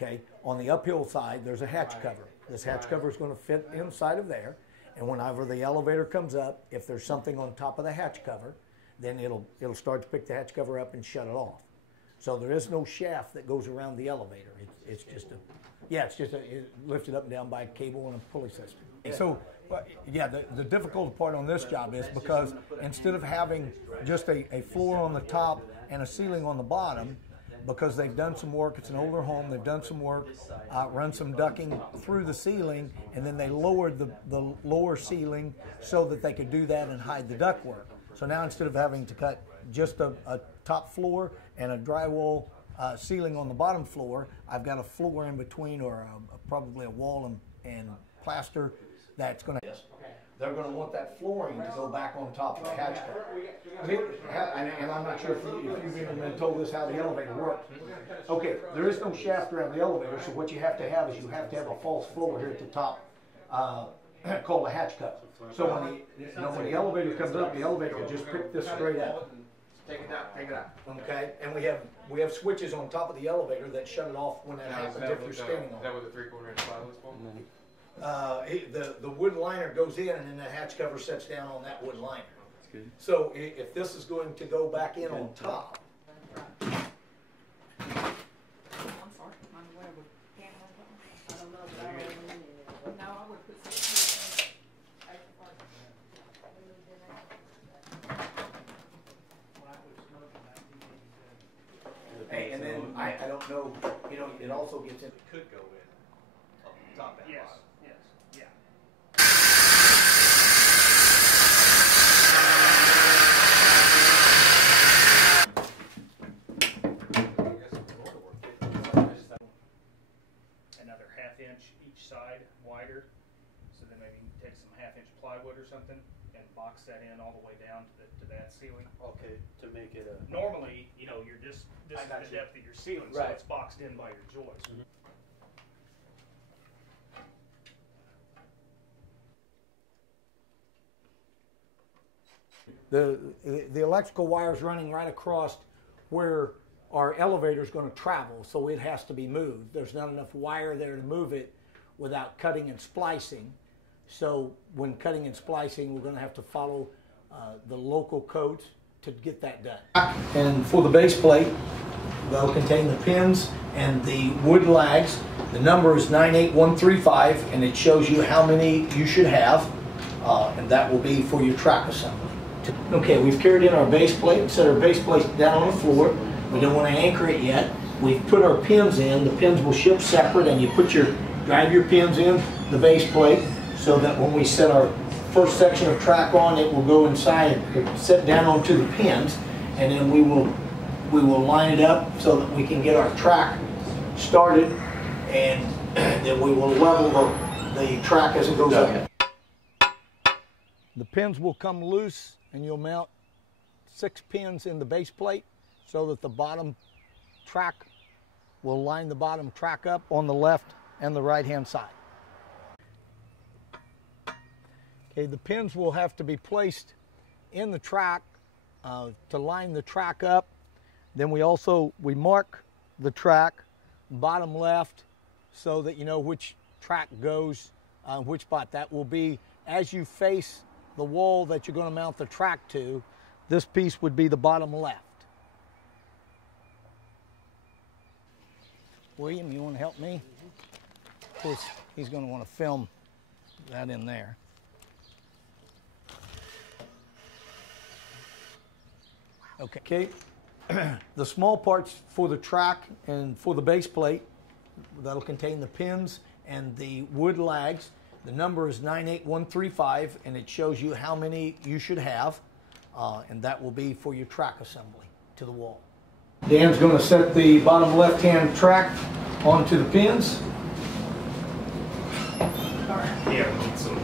Okay, on the uphill side, there's a hatch cover. This hatch cover is going to fit inside of there, and whenever the elevator comes up, if there's something on top of the hatch cover, then it'll start to pick the hatch cover up and shut it off. So there is no shaft that goes around the elevator. It's just lifted up and down by a cable and a pulley system. So, yeah, the difficult part on this job is because instead of having just a floor on the top and a ceiling on the bottom, because they've done some work, it's an older home, they've done some work, run some ducting through the ceiling, and then they lowered the lower ceiling so that they could do that and hide the ductwork. So now instead of having to cut just a top floor and a drywall ceiling on the bottom floor, I've got a floor in between, or probably a wall and plaster that's going to... They're going to want that flooring to go back on top of the hatch cover. And I'm not sure if you've even been told this how the elevator works. Okay, there is no shaft around the elevator, so what you have to have is you have to have a false floor here at the top called a hatch cover. So when the elevator comes up, the elevator will just pick this straight up. Take it out, take it out. Okay, and we have switches on top of the elevator that shut it off when that happens if you're standing on it. That was a 3/4 inch plywood for? The wood liner goes in, and then the hatch cover sets down on that wood liner. So if this is going to go back in on top, I'm sorry, I'm aware of a can or something. I don't know, but I would put some. and then I don't know, it also gets in. It could go in up top and bottom. Another 1/2 inch each side wider, so then maybe take some 1/2 inch plywood or something and box that in all the way down to that ceiling. Okay, to make it a... Normally, you're this is the depth of your ceiling, so it's boxed in by your joist. The electrical wire is running right across where our elevator is going to travel, so it has to be moved. There's not enough wire there to move it without cutting and splicing. So when cutting and splicing, we're going to have to follow the local codes to get that done. And for the base plate, they'll contain the pins and the wood lags. The number is 98135, and it shows you how many you should have, and that will be for your track assembly. Okay, we've carried in our base plate and set our base plate down on the floor. We don't want to anchor it yet. We've put our pins in. The pins will ship separate, and you drive your pins in the base plate so that when we set our first section of track on, it will go inside and set down onto the pins, and then we will line it up so that we can get our track started, and then we will level the track as it goes up. The pins will come loose, and you'll mount 6 pins in the base plate so that the bottom track will line the bottom track up on the left and the right hand side. Okay, the pins will have to be placed in the track to line the track up. Then we mark the track bottom left so that you know which track goes which spot. That will be as you face the wall that you're going to mount the track to. This piece would be the bottom left. William, you want to help me? Of course, he's going to want to film that in there. Okay. The small parts for the track and for the base plate, that'll contain the pins and the wood lags. The number is 98135, and it shows you how many you should have, and that will be for your track assembly to the wall. Dan's going to set the bottom left-hand track onto the pins. Yeah, we need some.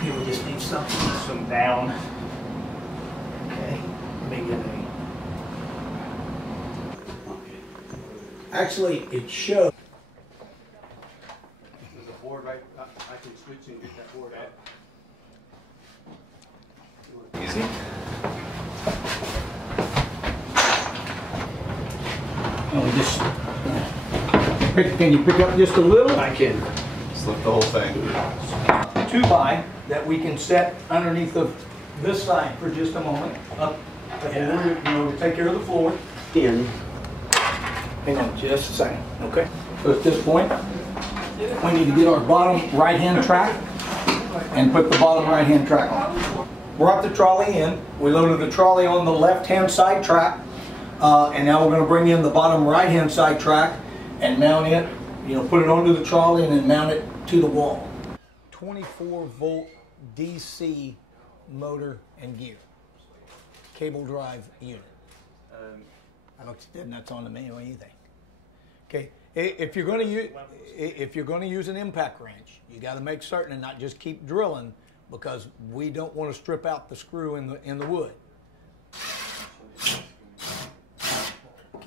Here we just need Some down. Okay, let me get a. Actually, it shows. There's a board right, I can switch and get that board out. Easy. Oh, we just. Can you pick up just a little? I can. Slip the whole thing. 2x that we can set underneath of this side for just a moment. Up, to take care of the floor. In. Hang on just a second, okay? So at this point, we need to get our bottom right-hand track and put the bottom right-hand track on. Brought the trolley in. We loaded the trolley on the left-hand side track, and now we're going to bring in the bottom right-hand side track and mount it, put it onto the trolley and then mount it to the wall. 24-volt DC motor and gear. Cable drive unit. I looked at it and that's on to me. What do you think? Okay, if you're going to use an impact wrench, you got to make certain and not just keep drilling, because we don't want to strip out the screw in the wood.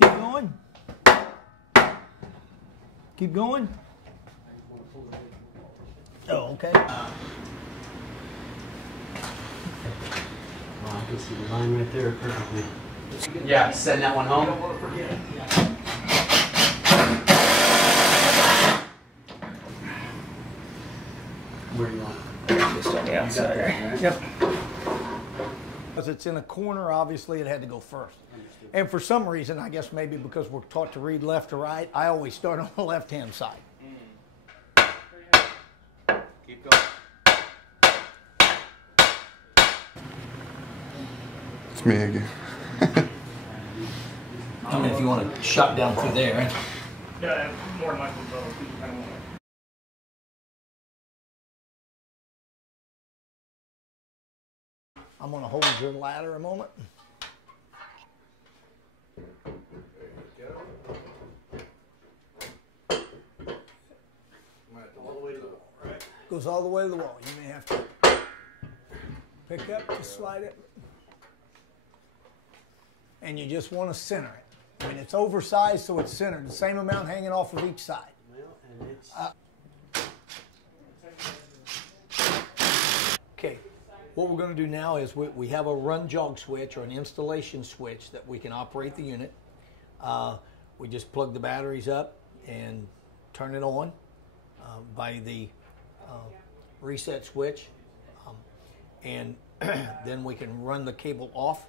Keep going. Keep going. Oh, okay. I can see the line right there perfectly. Yeah, send that one home. Where do you want? Just on the outside. Right? Yep. Because it's in a corner, obviously it had to go first. And for some reason, I guess maybe because we're taught to read left to right, I always start on the left-hand side. Keep going. It's me again. I mean, if you want to shot down through there. Yeah, more than likely both. I don't know. I'm going to hold your ladder a moment. Goes all the way to the wall. You may have to pick up to slide it. And you just want to center it. I mean, it's oversized, so it's centered. The same amount hanging off of each side. Well, and it's... Okay, what we're going to do now is we have a run jog switch or an installation switch that we can operate the unit. We just plug the batteries up and turn it on by the reset switch, and then we can run the cable off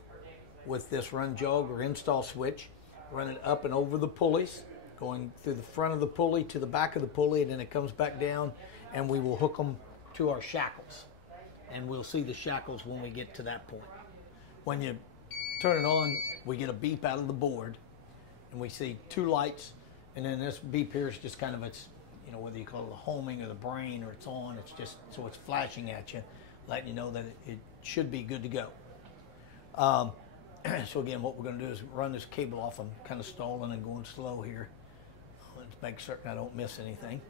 with this run jog or install switch, run it up and over the pulleys, going through the front of the pulley to the back of the pulley, and then it comes back down, and we will hook them to our shackles. And we'll see the shackles when we get to that point. When you turn it on, we get a beep out of the board, and we see two lights, and then this beep here is just kind of its, whether you call it the homing or the brain or it's on, it's just, so it's flashing at you, letting you know that it should be good to go. So again, what we're going to do is run this cable off. I'm kind of stalling and going slow here. Let's make certain I don't miss anything.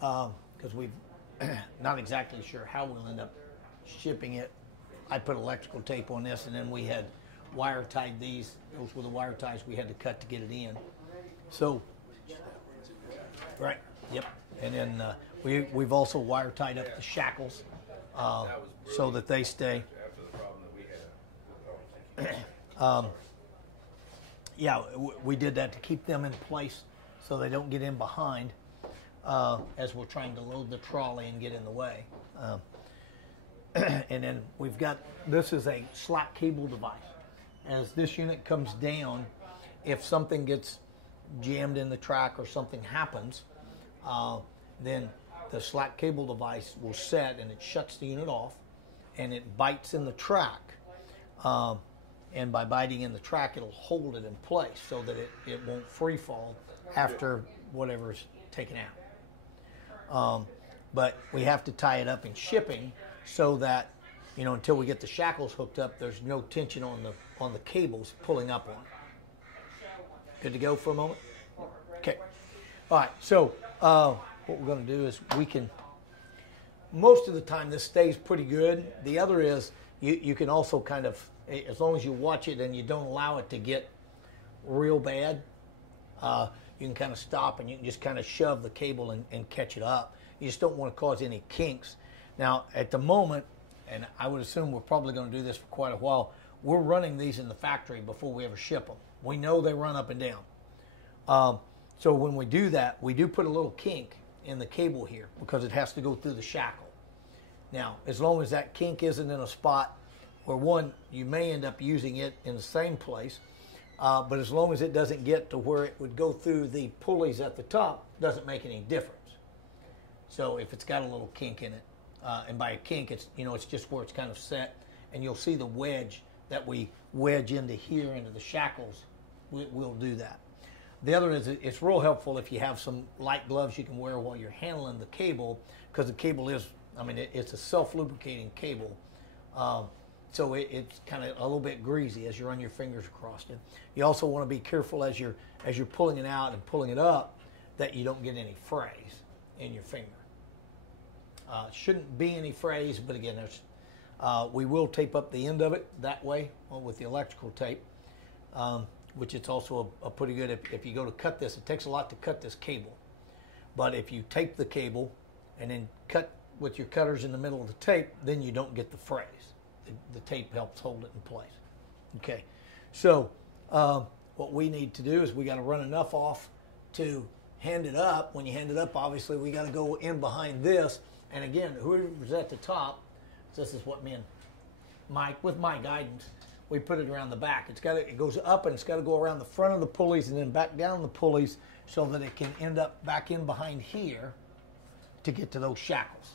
Because we've not exactly sure how we'll end up shipping it. I put electrical tape on this, and then we had wire tied these. Those were the wire ties we had to cut to get it in. So, right, yep. And then we've also wire tied up the shackles so that they stay. Yeah, we did that to keep them in place so they don't get in behind as we're trying to load the trolley and get in the way. And then we've got, this is a slack cable device. As this unit comes down, if something gets jammed in the track or something happens, then the slack cable device will set and it shuts the unit off and it bites in the track. And by biting in the track, it'll hold it in place so that it won't free fall after whatever's taken out. But we have to tie it up in shipping so that, until we get the shackles hooked up, there's no tension on the cables pulling up on it. Good to go for a moment? Okay. All right, so what we're going to do is most of the time this stays pretty good. The other is you can also kind of, as long as you watch it and you don't allow it to get real bad, you can kind of stop and you can just kind of shove the cable and catch it up. You just don't want to cause any kinks. Now, at the moment, and I would assume we're probably going to do this for quite a while, we're running these in the factory before we ever ship them. We know they run up and down. So when we do that, we do put a little kink in the cable here because it has to go through the shackle. Now, as long as that kink isn't in a spot where one, you may end up using it in the same place, but as long as it doesn't get to where it would go through the pulleys at the top, doesn't make any difference. So if it's got a little kink in it, and by a kink, it's, you know, it's just where it's kind of set, and you'll see the wedge that we wedge into here, into the shackles, we'll do that. The other is it's real helpful if you have some light gloves you can wear while you're handling the cable, because the cable is, I mean, it's a self-lubricating cable. So it's kind of a little bit greasy as you run your fingers across it. You also want to be careful as you're pulling it out and pulling it up that you don't get any frays in your finger. Shouldn't be any frays, but again, we will tape up the end of it that way with the electrical tape, which it's also a pretty good, if you go to cut this, it takes a lot to cut this cable. But if you tape the cable and then cut with your cutters in the middle of the tape, then you don't get the frays. The tape helps hold it in place. Okay, so what we need to do is we got to run enough off to hand it up. When you hand it up, obviously we got to go in behind this. And again, whoever's at the top, this is what me and Mike, with my guidance, we put it around the back. It goes up and it's got to go around the front of the pulleys and then back down the pulleys so that it can end up back in behind here to get to those shackles.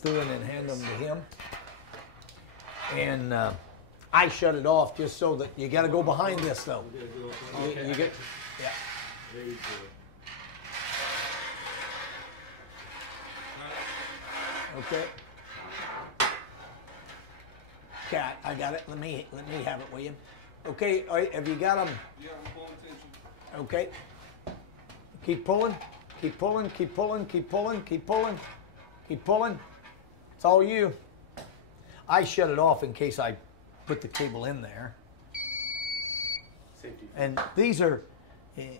Through and then hand them to him. And I shut it off just so that you got to go behind this though. You get, yeah. There you go. Okay. Okay, I got it. Let me have it, will you? Okay, all right, have you got them? Yeah, I'm pulling attention. Okay. Keep pulling. Keep pulling. Keep pulling. Keep pulling. Keep pulling. Keep pulling. It's all you. I shut it off in case I put the cable in there. Safety. And these are Guides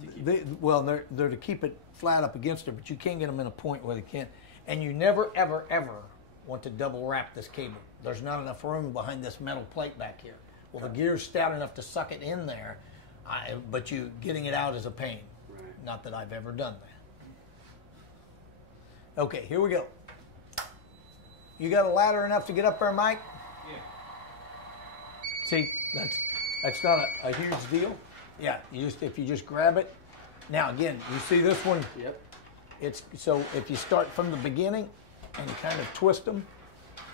to keep well, they're to keep it flat up against it, but you can't get them in a point where they can't. And you never, ever, ever want to double wrap this cable. There's not enough room behind this metal plate back here. Well, the gear's stout enough to suck it in there, but getting it out is a pain. Right. Not that I've ever done that. Okay, here we go. You got a ladder enough to get up there, Mike? Yeah. See, that's not a huge deal. Yeah, if you just grab it. Now again, you see this one? Yep. It's so if you start from the beginning and you kind of twist them,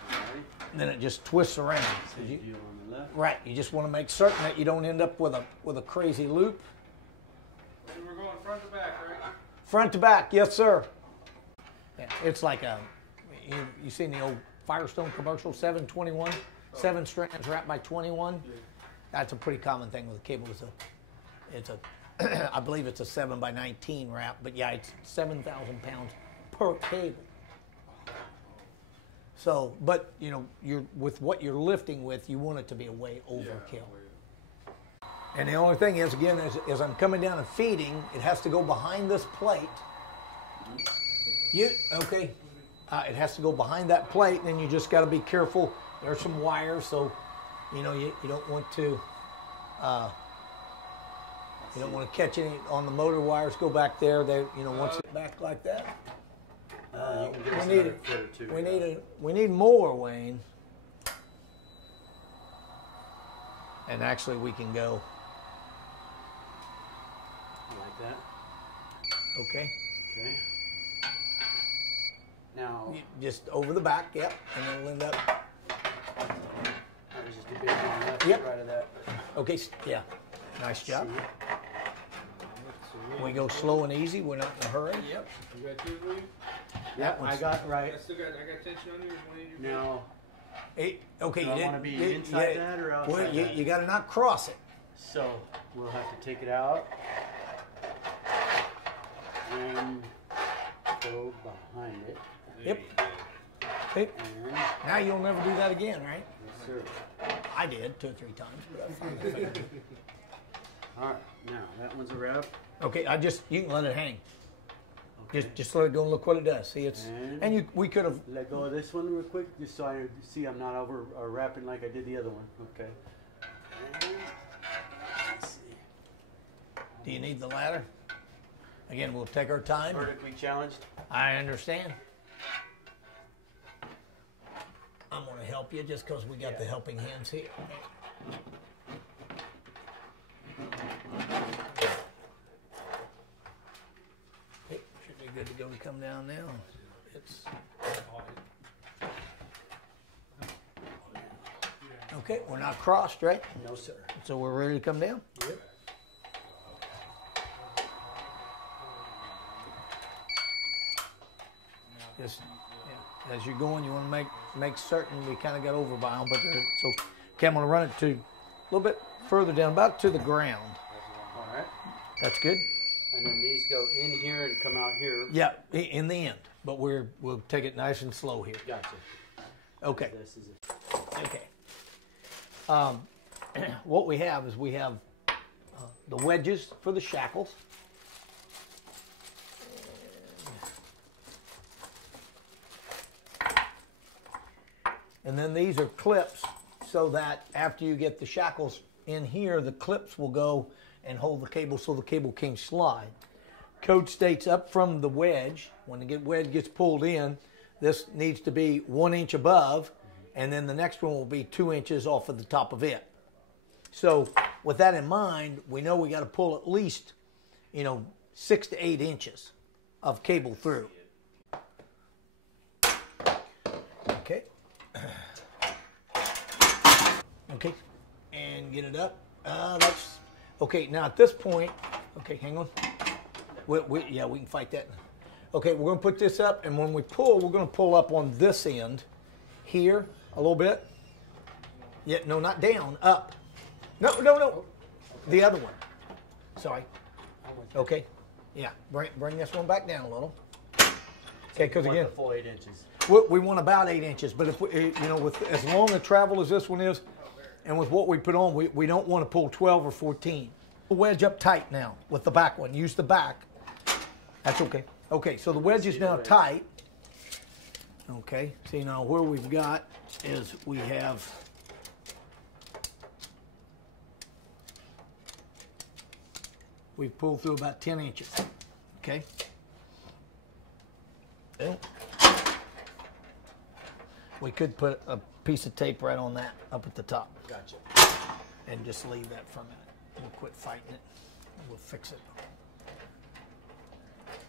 Right. then it just twists around. Safety view on the left. Right, you just want to make certain that you don't end up with a crazy loop. So we're going front to back, right? Front to back, yes sir. Yeah, it's like you seen the old Firestone commercial, 721, 7 strands wrapped by 21. Yeah. That's a pretty common thing with a cable. It's a I believe it's a 7 by 19 wrap, but yeah, it's 7,000 pounds per cable. So, but you know, with what you're lifting with, you want it to be a way overkill. And the only thing is, again, as I'm coming down and feeding, it has to go behind this plate. Okay? It has to go behind that plate, and then you just got to be careful. There's some wires, so you know you don't want to catch any on the motor wires. Go back there. Once it's back like that. You can give us another foot or two. We need more, Wayne. And actually, we can go. Like that. Okay. Okay. Now, Just over the back, yep, and then it'll end up. that was just a bit on left Yep. right of that. Okay, yeah, nice job. See? We go slow and easy. We're not in a hurry. Yep. You got yours, William? Yep, I got right. I got tension on yours. One in your Now, Okay, Do you I didn't. wanna be inside that or outside Well, that? you got to not cross it. so we'll have to take it out and go behind it. Yep. Okay. And Now you'll never do that again, right? yes, sir. I did 2 or 3 times, but I found it. All right, now that one's a wrap. Okay, you can let it hang. Just let it go and look what it does. See, we could have. Let go of this one real quick, just so I see I'm not over wrapping like I did the other one. Okay. And let's see. Do you need the ladder? Again, we'll take our time. Vertically challenged. I understand. I'm going to help you just because we got the helping hands here. Okay, should be good to go to come down now. Okay, we're not crossed, right? No, sir. So we're ready to come down? Yep. Just as you're going, you want to make certain we kind of got overbound, but so okay, I'm going to run it to a little bit further down, about to the ground. All right. That's good. And then these go in here and come out here. Yeah, in the end, but we'll take it nice and slow here. Gotcha. Okay. This is it. Okay. What we have is the wedges for the shackles. And then these are clips so that after you get the shackles in here, the clips will go and hold the cable so the cable can slide. Code states up from the wedge, when the wedge gets pulled in, this needs to be 1 inch above, and then the next one will be 2 inches off of the top of it. So with that in mind, we know we got to pull at least, 6 to 8 inches of cable through. Okay. Okay, and get it up. That's okay. Now at this point, okay, hang on. We can fight that. Okay, we're going to put this up, and when we pull, we're going to pull up on this end here a little bit. Yeah, no, not down, up. No, the other one. Sorry. Okay, yeah, bring this one back down a little. Okay, because again, the full 8 inches. We want about 8 inches, but if we, with as long a travel as this one is, and with what we put on, we don't want to pull 12 or 14. Wedge up tight now with the back one. Use the back. That's okay. Okay, so the wedge is now tight. Okay, see now where we've got is we've pulled through about 10 inches. Okay. We could put a piece of tape right on that up at the top. Gotcha. And just leave that for a minute. We'll quit fighting it. We'll fix it.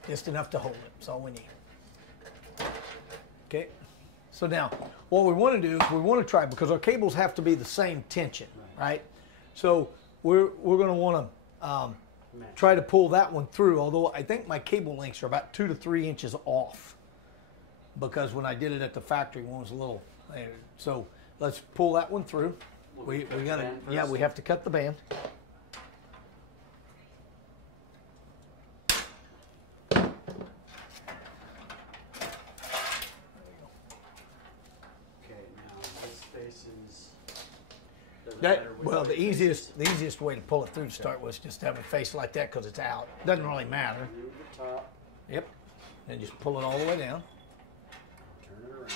Just enough to hold it. That's all we need. Okay. So now, what we want to do is we want to try, because our cables have to be the same tension, right? So we're going to want to try to pull that one through, although I think my cable lengths are about 2 to 3 inches off, because when I did it at the factory, one was a little. So let's pull that one through. We got to, yeah, we have to cut the band. Well, the easiest way to pull it through to start was just have a face like that, because it's out. Doesn't really matter. Move the top. Yep. And just pull it all the way down. Turn it around.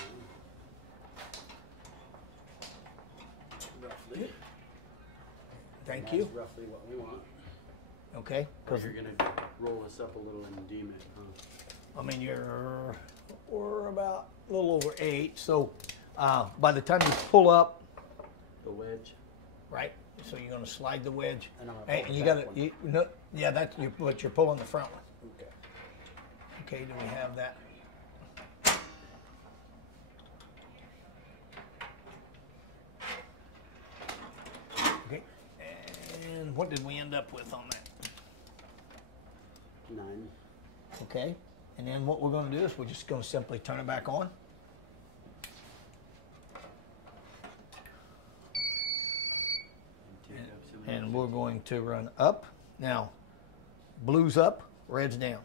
Roughly. Thank you. That's roughly what we want. Okay. Because you're going to roll this up a little and deem it, huh? I mean, we're about a little over 8. So by the time you pull up the wedge, right? So you're going to slide the wedge, and you got to, yeah, that's what you're pulling the front one. Okay. Okay, do we have that? Okay, and what did we end up with on that? 9. Okay, and then what we're going to do is we're just going to simply turn it back on. And we're going to run up. Now, blue's up, red's down.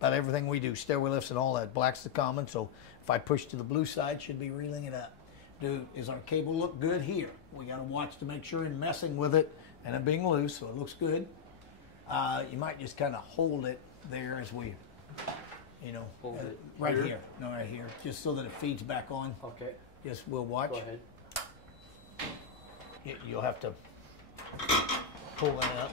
About everything we do, stairway lifts and all that, black's the common, so if I push to the blue side, should be reeling it up. Does our cable look good here? We got to watch to make sure in messing with it and it being loose, so it looks good. You might just kind of hold it there as we, you know, Hold it right here? here. No, right here, just so that it feeds back on. Okay, Just we'll watch. go ahead. You'll have to pull that up.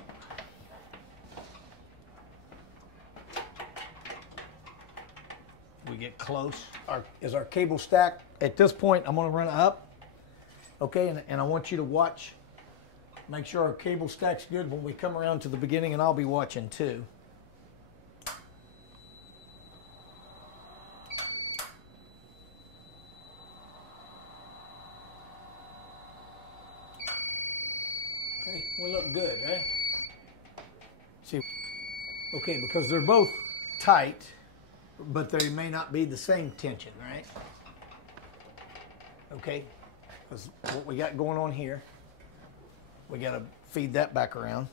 We get close. Is our cable stack? At this point, I'm going to run it up. Okay, and I want you to watch. Make sure our cable stack's good when we come around to the beginning, and I'll be watching too. Okay, we look good, right? See, okay, because they're both tight, but they may not be the same tension, right? Okay, because what we got going on here, we got to feed that back around.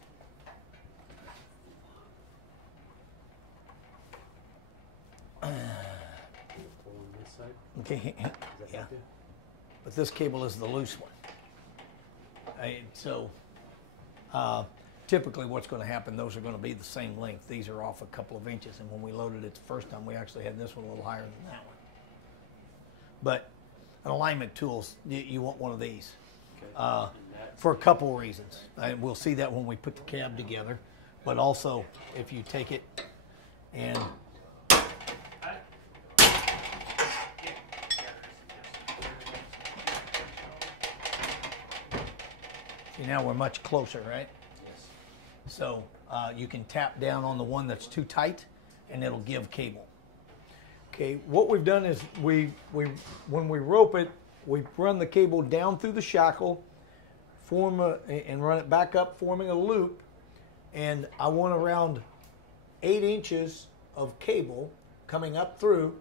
Pull on this side. Okay, Is that yeah, right there? but this cable is the loose one. Typically what's going to happen, those are going to be the same length. These are off a couple of inches, and when we loaded it the first time, we actually had this one a little higher than that one. But an alignment tools, you want one of these. Okay. And that's For a couple reasons. And we'll see that when we put the cab together. But also, if you take it and see, now we're much closer, right? yes. So you can tap down on the one that's too tight, and it'll give cable. Okay, what we've done is when we rope it, we run the cable down through the shackle, and run it back up, forming a loop. And I want around 8 inches of cable coming up through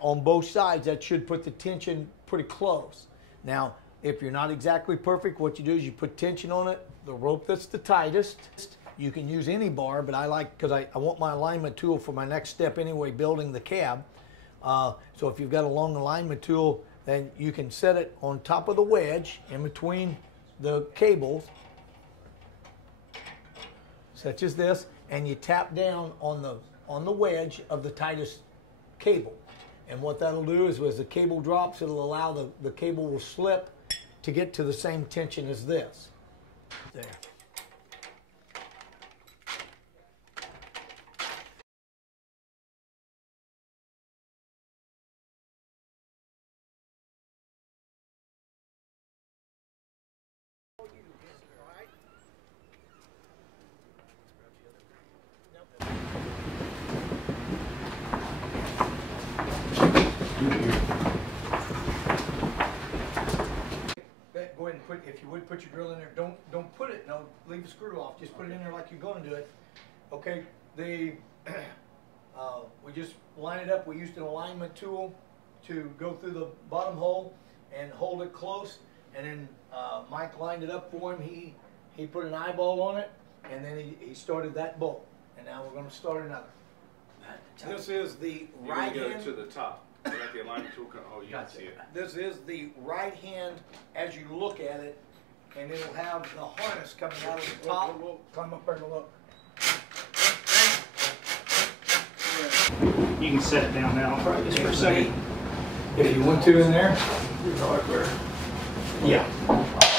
on both sides. That should put the tension pretty close. Now, if you're not exactly perfect, what you do is you put tension on it, the rope that's the tightest. You can use any bar, but I like, because I want my alignment tool for my next step anyway, building the cab. So if you've got a long alignment tool, then you can set it on top of the wedge in between the cables, such as this, and you tap down on the wedge of the tightest cable. And what that'll do is as the cable drops, it'll allow the cable will slip to get to the same tension as this. There. Go ahead and put, if you would, put your drill in there. Don't put it, no, leave the screw off. Just put it in there like you're going to do it. Okay, we just line it up. We used an alignment tool to go through the bottom hole and hold it close. And then Mike lined it up for him. He put an eyeball on it, and then he started that bolt. And now we're going to start another. This is the You're right gonna hand. go to the top. You got the alignment tool. Oh, you can see it. This is the right hand as you look at it, and it'll have the harness coming out of the top. Climb up there and look. You can set it down now, just for a second. If you want to in there. Yeah.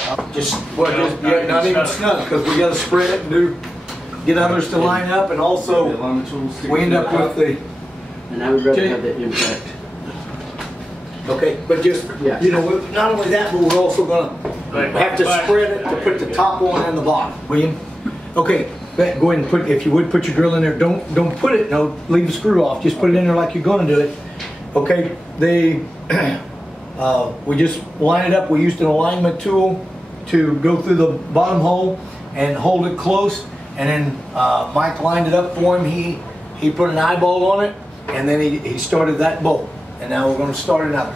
Not even snug, because we got to spread it and get others to line up, and also we end up with the. And I would rather Okay. have that impact. Okay, but just, Yeah. you know, not only that, but we're also gonna have to spread it to put the top on and the bottom. William? Okay, go ahead and put, if you would, put your drill in there. Don't put it, no, leave the screw off. Just put it in there like you're gonna do it. Okay, we just line it up. We used an alignment tool to go through the bottom hole and hold it close. And then Mike lined it up for him. He put an eyeball on it, and then he started that bolt. And now we're going to start another.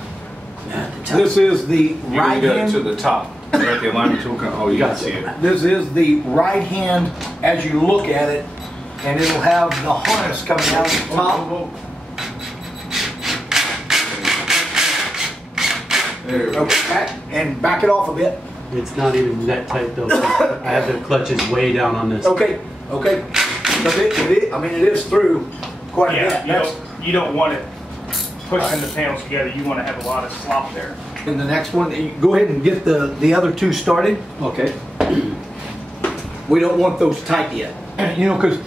This is the You're right gonna go hand. to the top. You got the alignment tool. Oh, you can see it. This is the right hand as you look at it, and it'll have the harness coming out of the top. There we go. Okay, and back it off a bit. It's not even that tight though. I have the clutches way down on this. Okay, okay. But I mean, it is through quite a bit. Yeah, you don't want it pushing the panels together. You want to have a lot of slop there. And the next one, you go ahead and get the other two started. Okay. We don't want those tight yet. You know, because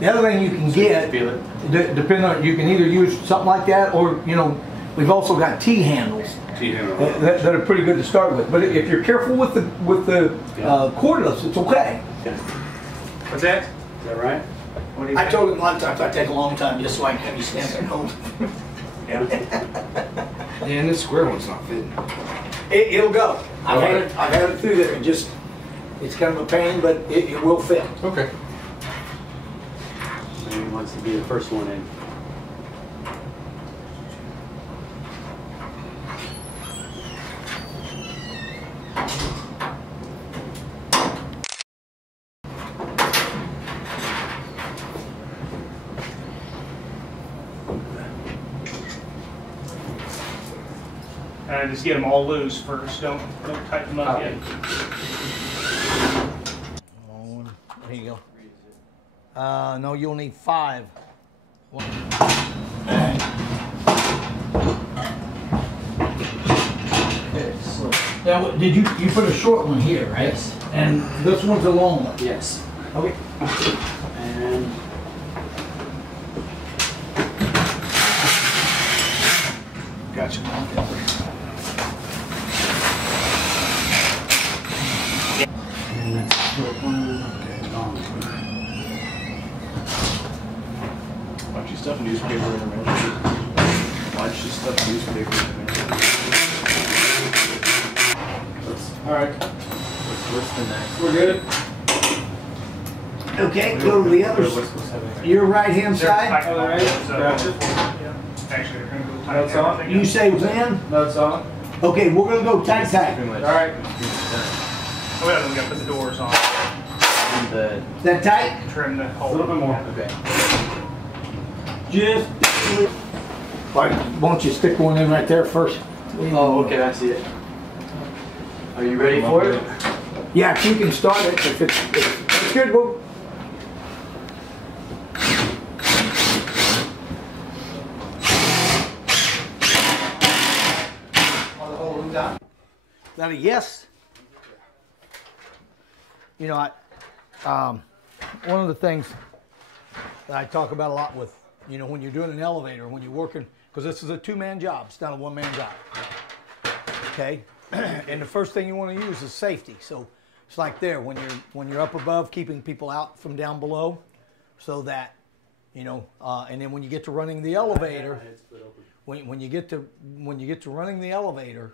the other thing you can get, Feel it. depending on, you can either use something like that, or, you know, we've also got T-handles that are pretty good to start with. But if you're careful with the cordless, it's okay. What's that? Is that right? What do you I think? told him a lot of times I take a long time just so I can have you stand there and hold. Yeah. Yeah, and this square one's not fitting. It'll go. I've had it through there. It's kind of a pain, but it will fit. Okay. Maybe he wants to be the first one in. Just get them all loose first. Don't tighten them up yet. There you go. No, you'll need 5. Now, did you put a short one here, right? Yes. And this one's a long one. Yes. Okay. And Gotcha. and that's the short one. Okay. Long one. Why don't you stuff newspaper in there, man? Why don't you stuff newspaper in there? Alright, What's the next? we're good? Okay, go to the other, your right-hand side. Alright, gotcha. Actually, they're gonna go tight. Notes on? everything You up. say when? Notes on? Okay, we're gonna go tight. Alright. Oh, yeah, we gotta put the doors on. Is that tight? Trim the A hole. little bit more. Okay. Just. Why don't you stick one in right there first? Oh, okay, I see it. Are you ready for it? Yeah, if you can start it, if it's good, we'll. Is that a yes? You know, one of the things that I talk about a lot with, you know, when you're doing an elevator, when you're working, because this is a 2-man job, it's not a 1-man job. Okay, and the first thing you want to use is safety. So it's like there when you're up above, keeping people out from down below, so that, you know, and then when you get to running the elevator, when you get to running the elevator.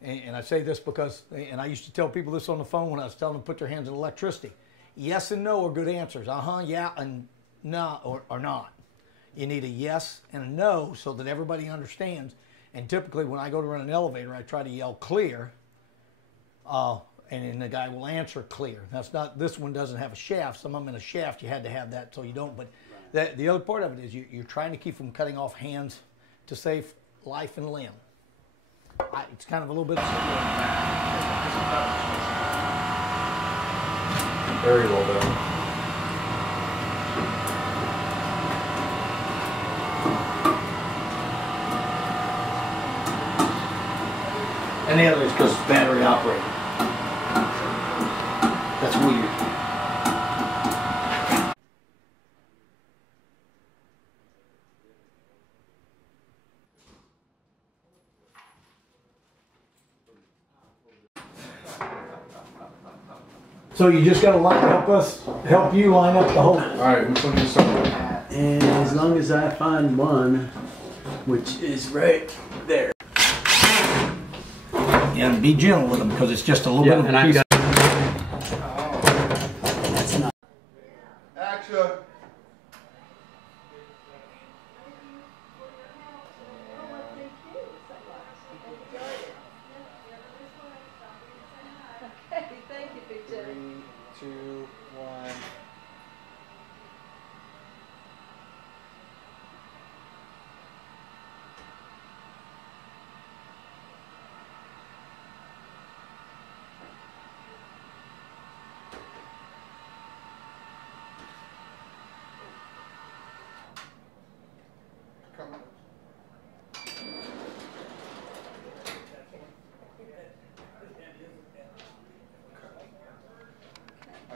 And I say this because, and I used to tell people this on the phone when I was telling them to put their hands in electricity. Yes and no are good answers. Yeah, and no, or not. You need a yes and a no so that everybody understands. And typically when I go to run an elevator, I try to yell clear, and then the guy will answer clear. That's not, this one doesn't have a shaft. Some of them in a shaft, you had to have that so you don't. But the other part of it is you're trying to keep from cutting off hands to save life and limb. It's kind of a little bit. Very well done. And the other is because it's battery operated. That's weird. So you just gotta help you line up the hole. Alright, which one do you start with? And as long as I find one, which is right there. Yeah, and be gentle with them because it's just a little Yeah, bit of and a I've piece. got